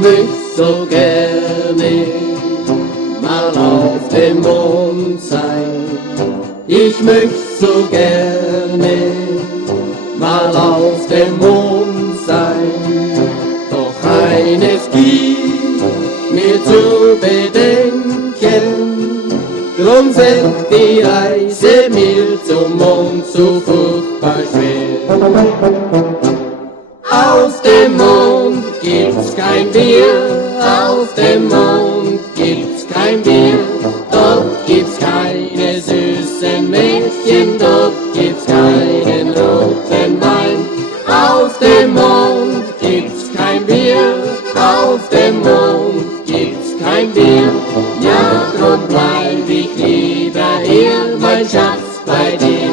möcht so gerne mal auf dem Mond sein. Ich möcht so gerne mal auf dem Mond sein. Doch eines gibt mir zu bedenken, drum fällt die Reise mir zum Mond so furchtbar schwer. Auf dem Mond gibt's kein Bier, auf dem Mond gibt's kein Bier, dort gibt's keine süßen Mädchen, dort gibt's keinen roten Wein. Auf dem Mond gibt's kein Bier, auf dem Mond gibt's kein Bier, ja drum bleib ich lieber hier, mein Schatz, bei dir.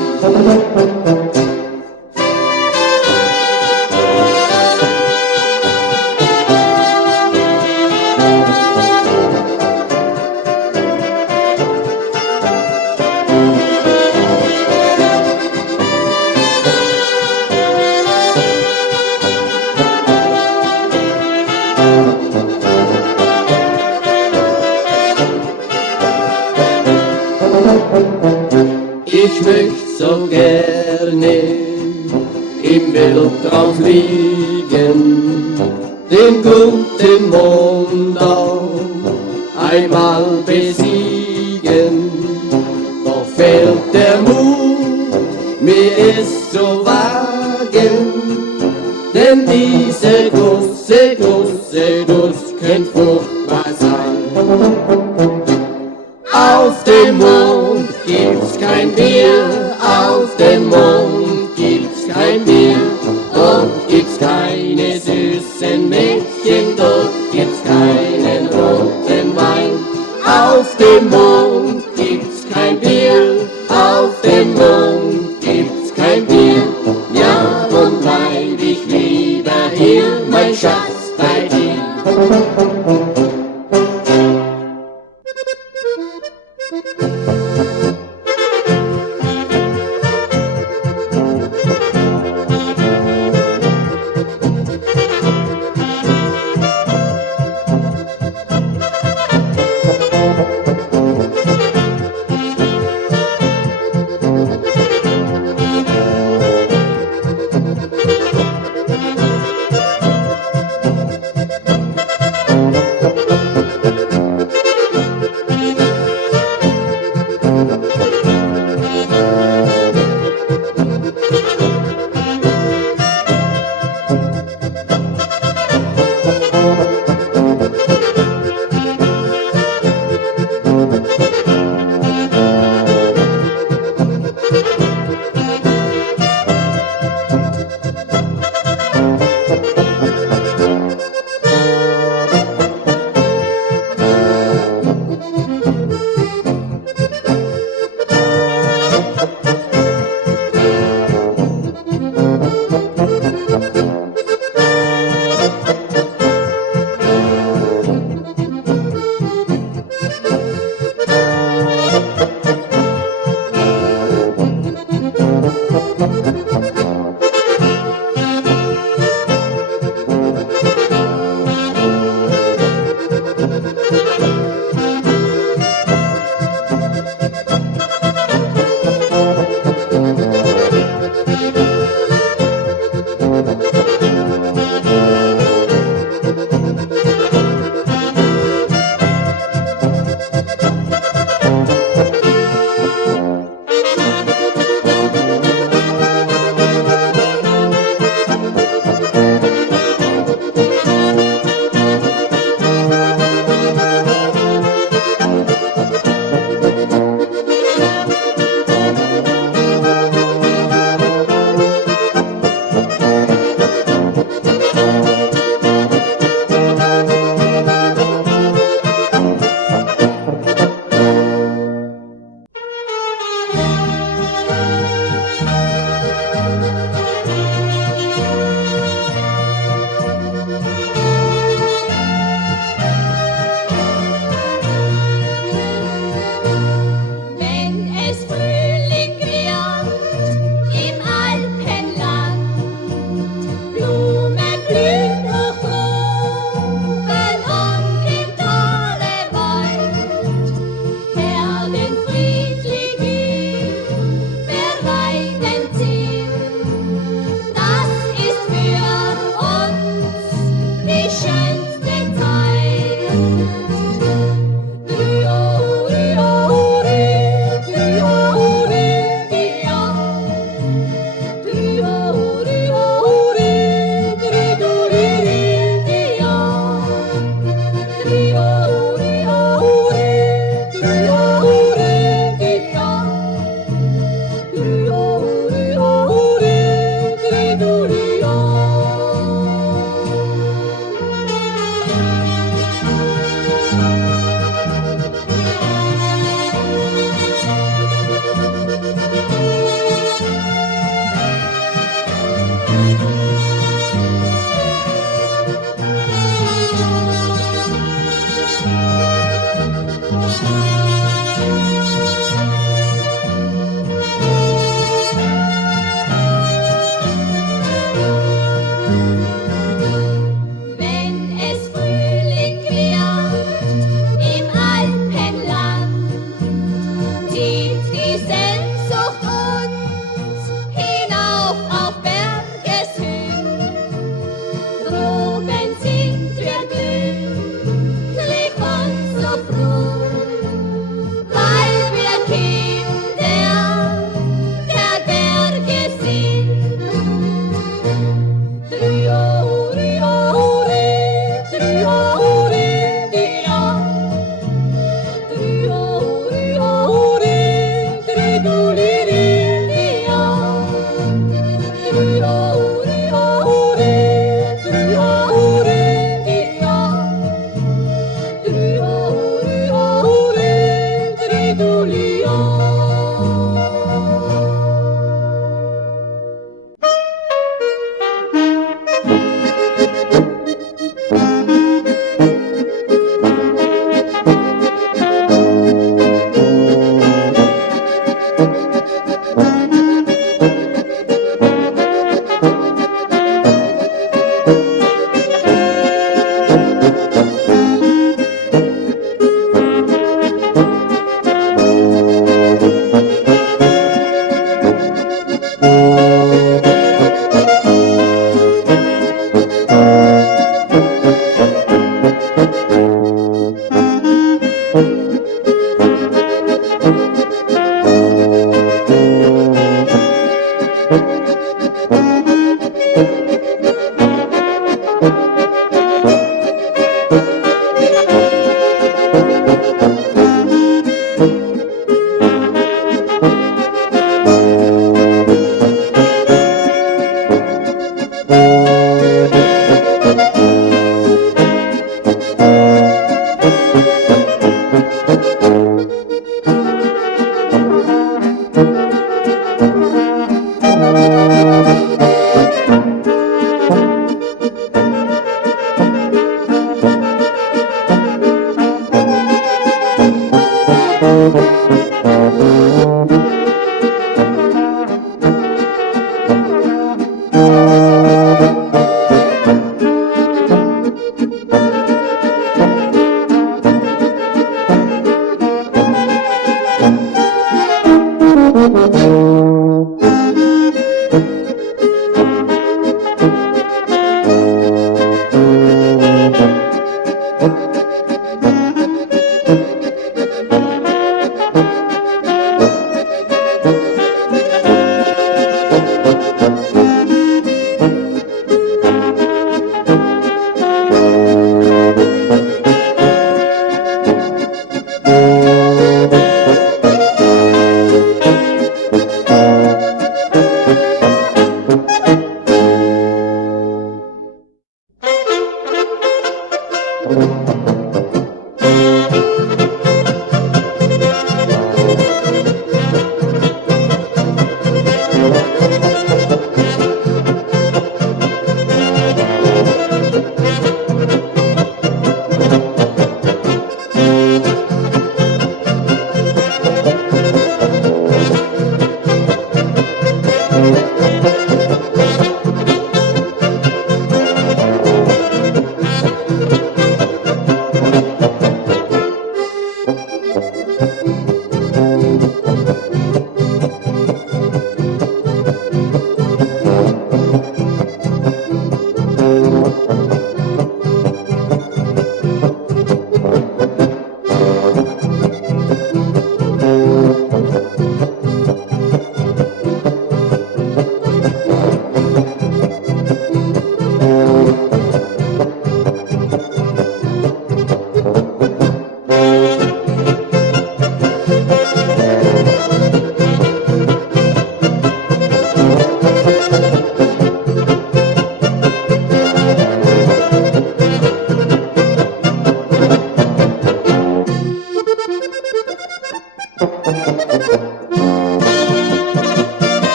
Ich möcht so gerne im Weltraum fliegen, den guten Mond auch einmal besiegen. Doch fehlt der Mut, mir es zu wagen, denn diese große Durst könnte furchtbar sein. Auf dem Mond gibt's kein Bier, auf dem Mond gibt's kein Bier, dort gibt's keine süßen Mädchen, dort gibt's keinen roten Wein. Auf dem Mond gibt's kein Bier, auf dem Mond gibt's kein Bier, ja und bleib ich lieber hier, mein Schatz, bei dir.